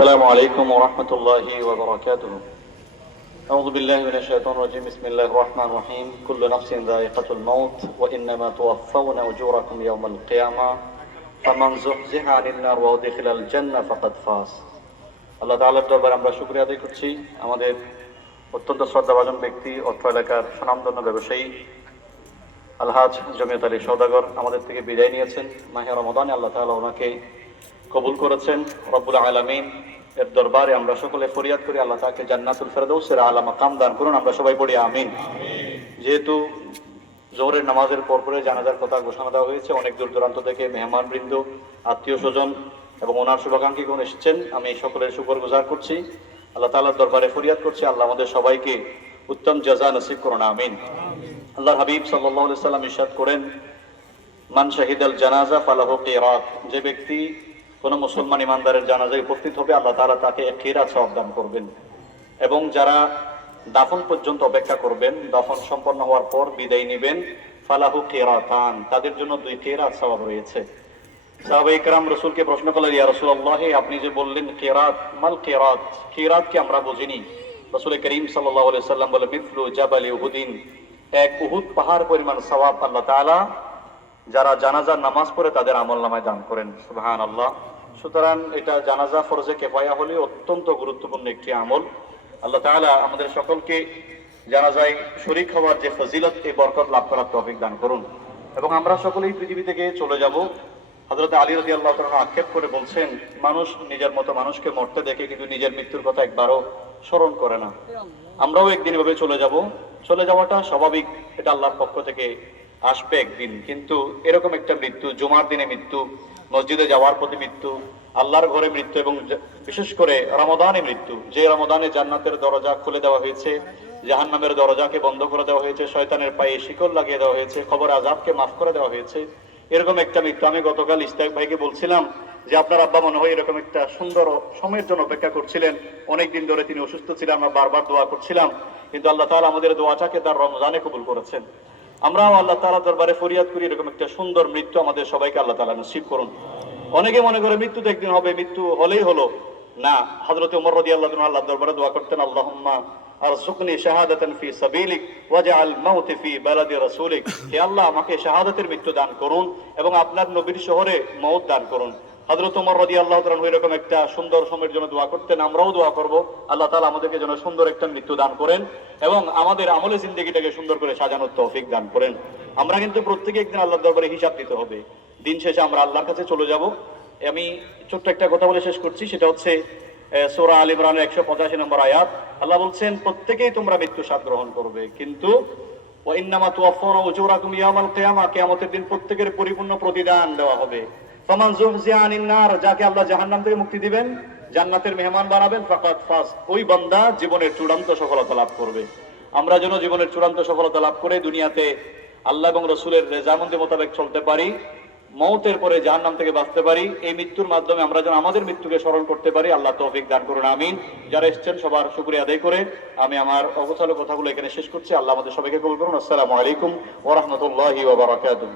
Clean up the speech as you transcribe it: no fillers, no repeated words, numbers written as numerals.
السلام عليكم ورحمة الله وبركاته. أعوذ بالله من الشيطان الرجيم. بسم الله الرحمن الرحيم. كل نفس ذائقة الموت وإنما توفون أجوركم يوم القيامة فمن زحزح عن النار وأدخل الجنة فقد فاز. আল্লাহ তাআলার দরবারে আমরা শুকরিয়া আদায় করছি। আমাদের অত্যন্ত শ্রদ্ধাভাজন ব্যক্তি, অত্র এলাকার সুনামধন্য ব্যবসায়ী আলহাজ জমিয়ত আলী সওদাগর আমাদের থেকে বিদায় নিয়েছেন। মাহে রমাদানে আল্লাহ তাআলা ওনাকে কবুল করেছেন। রব্বুল আলামিন এর দরবারে আমরা সকলে ফরিয়াদ করি, আল্লাহ তাকে জান্নাতুল ফেরদৌসের আলা মাকাম দান করুন। আমরা সবাই পড়ি আমিন। যেহেতু জোহরের নামাজের পরে জানাজার কথা ঘোষণা দেওয়া হয়েছে, অনেক দূর দূরান্ত থেকে মেহমানবৃন্দ, আত্মীয় স্বজন এবং ওনার শুভাকাঙ্ক্ষীগণ এসেছেন। আমি সকলের শুকরগুজার করছি, আল্লাহ তাআলার দরবারে ফরিয়াদ করছি, আল্লাহ আমাদের সবাইকে উত্তম জাযা নসিব করুন আমিন। আল্লাহর হাবিব সাল্লাল্লাহু আলাইহি সাল্লাম ইরশাদ করেন, মান শাহিদাল জানাজা ফালাহু কিরাত। যে ব্যক্তি কোন মুসলমান ইমানদারের জানাজায় উপস্থিত হবে, আল্লাহ তাআলা তাকে এক কিরাত সওয়াব দান করবেন। এবং যারা দাফন পর্যন্ত অপেক্ষা করবেন, দাফন সম্পন্ন হওয়ার পর বিদায় নেবেন, ফালাহু কিরাতান, তাদের জন্য 2 কিরাত সওয়াব রয়েছে। সাহাবায়ে কেরাম রাসূলকে প্রশ্ন করলেন, ইয়া রাসূলুল্লাহ, আপনি যে বললেন কিরাত, মাল কিরাত, কিরাত কি আমরা বুঝিনি। রাসূল করিম সাল্লাল্লাহু আলাইহি সাল্লাম বলে, মিথলু জাবাল উহুদিন, এক উহুদ পাহাড় পরিমাণ সওয়াব আল্লাহ তাআলা যারা জানাজার নামাজ পড়ে তাদের আমলনামায় দান করেন। সুবহানাল্লাহ। সুতরাং এটা জানাজা ফরজে কিফায়া হলে অত্যন্ত গুরুত্বপূর্ণ একটি আমল। আল্লাহ তাআলা আমাদের সকলকে জানাজায় শরীক হওয়ার যে ফজিলত, এই বরকত লাভ করার তৌফিক দান করুন। এবং আমরা সকলেই পৃথিবী থেকে চলে যাব। হযরত আলী রাদিয়াল্লাহু তাআলা আক্ষেপ করে বলছেন, মানুষ নিজের মতো মানুষকে মরতে দেখে কিন্তু নিজের মৃত্যুর কথা একবারও স্মরণ করে না। আমরাও একদিন এভাবে চলে যাব। চলে যাওয়াটা স্বাভাবিক, এটা আল্লাহর পক্ষ থেকে আসবে একদিন। কিন্তু এরকম একটা মৃত্যু, জুমার দিনে মৃত্যু, মসজিদে যাওয়ার প্রতি মৃত্যু, আল্লাহর ঘরে মৃত্যু, এবং বিশেষ করে রমাদানে মৃত্যু, যে রমাদানে জান্নাতের দরজা খুলে দেওয়া হয়েছে, জাহান্নামের দরজাকে বন্ধ করে দেওয়া হয়েছে, শয়তানের পায়ে শিকল লাগিয়ে দেওয়া হয়েছে, কবর আযাবকে মাফ করে দেওয়া হয়েছে, এরকম একটা মৃত্যু। আমি গতকাল ইস্তাক ভাইকে বলছিলাম যে আপনার আব্বা মনে হয় এরকম একটা সুন্দর সময়ের জন্য অপেক্ষা করছিলেন। অনেকদিন ধরে তিনি অসুস্থ ছিলেন, আমরা বারবার দোয়া করছিলাম, কিন্তু আল্লাহ তাআলা আমাদের দোয়াটাকে তার রমজানে কবুল করেছেন। আমরাও আল্লাহ তাআলার দরবারে ফরিয়াদ করি, এরকম একটা সুন্দর মৃত্যু আমাদের সবাইকে আল্লাহ তাআলা নসিব করুন। অনেকে মনে করে মৃত্যু তো একদিন হবে, মৃত্যু হলেই হলো না। হযরত ওমর রাদিয়াল্লাহু আনহু আল্লাহর দরবারে দোয়া করতেন, আল্লাহুম্মা আরযুকনি শাহাদাতান ফি সাবিলিক ওয়াজআল মাউতি ফি বালাদি রাসূলিক। হে আল্লাহ, আমাকে শাহাদাতের মৃত্যু দান করুন এবং আপনার নবীর শহরে মওত দান করুন। হযরত ওমর রাদিয়াল্লাহু তাআলা এরকম একটা সুন্দর সময়ের জন্য দোয়া করতেন। আমরাও দোয়া করব, আল্লাহ তাআলা আমাদেরকে যেন সুন্দর একটা মৃত্যু দান করেন এবং আমাদের আমলে জিন্দেগিটাকে সুন্দর করে সাজানোর তৌফিক দান করেন। আমরা কিন্তু প্রত্যেকে একদিন আল্লাহর দরবারে হিসাব দিতে হবে। দিন শেষে আমরা আল্লাহর কাছে চলে যাব। আমি ছোট্ট একটা কথা বলে শেষ করছি, সেটা হচ্ছে সূরা আল ইমরানের 185 নম্বর আয়াত। আল্লাহ বলছেন, প্রত্যেকেই তোমরা মৃত্যু স্বাদ গ্রহণ করবে, কিন্তু ওয়া ইন্নামা তুওয়াফাউনা উজুরাকুম ইয়াওমাল কিয়ামা, কিয়ামতের দিন প্রত্যেকের পরিপূর্ণ প্রতিদান দেওয়া হবে। ফামান যুহজিয়া আনিন নার, যাকে আল্লাহ জাহান্নাম থেকে মুক্তি দিবেন, জান্নাতের মেহমান বানাবেন, ফাকাদ ফাজ, ওই বান্দা জীবনের চূড়ান্ত সফলতা লাভ করবে। আমরা যেন জীবনের চূড়ান্ত সফলতা লাভ করে দুনিয়াতে আল্লাহ এবং রাসূলের রেজামন্দি মোতাবেক চলতে পারি, মওতের পরে জাহান্নাম থেকে বাঁচতে পারি। এই মৃত্যুর মাধ্যমে আমরা যেন আমাদের মৃত্যুকে স্মরণ করতে পারি। আল্লাহ তৌফিক দান করুন আমিন। যারা এসেছেন সবার শুকরিয়া আদায় করে আমি আমার অগোছালো কথাগুলো এখানে শেষ করছি। আল্লাহ আমাদের সবাইকে কবুল করুন। আসসালামু আলাইকুম ওয়া রাহমাতুল্লাহি ওয়া বারাকাতুহু।